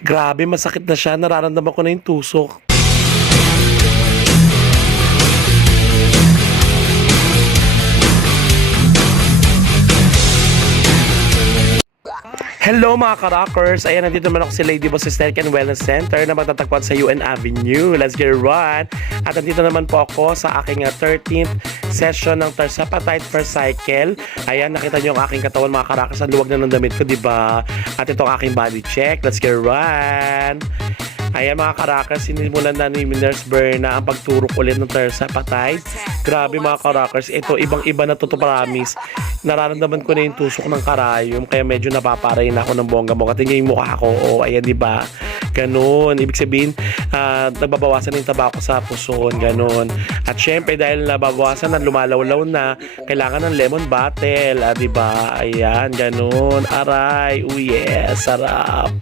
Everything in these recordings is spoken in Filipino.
Grabe, masakit na siya. Nararamdaman ko na yung tusok. Hello mga ka-rockers! Ayan, nandito naman ako si Lady Boss Aesthetic and Wellness Center na matatagpuan sa UN Avenue. Let's get it right! At nandito naman po ako sa aking 13th session ng Tersapatite per Cycle. Ayan, nakita niyo ang aking katawan mga ka-rockers. Ang luwag na ng damit ko, diba? At ito ang aking body check. Let's get it right! Ayan mga ka-rockers, sinimulan na ni Nurse Berna ang pagturok ulit ng Tersapatite. Grabe mga ka-rockers, ito ibang-iba na to promise. Nararamdaman ko na yung tusok ng karayom, kaya medyo napaparay na ako ng bongga-bongga. Tingnan yung mukha ko, ayan diba? Ganun, ibig sabihin, nagbabawasan yung taba ko sa puson, ganun. At syempre, dahil nababawasan na, lumalawlaw na, kailangan ng lemon bottle, diba? Ayan, ganun. Aray, yes, sarap.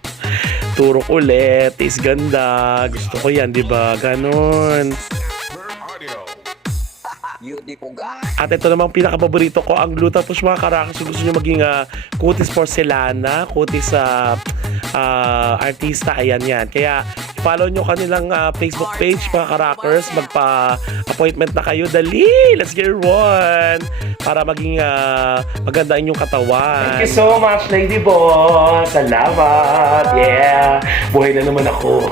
Turok ulit, is ganda. Gusto ko yan, di ba? Ganon. At ito namang pinaka-paborito ko, ang Glutatouche mga ka-rockers. Gusto nyo maging kutis porcelana, kutis artista, ayan yan. Kaya follow nyo kanilang Facebook page mga ka-rockers. Magpa-appointment na kayo. Dali! Let's get one! Para maging maganda inyong katawan. Thank you so much, Lady Boss! Salamat! Yeah! Buhay na naman ako.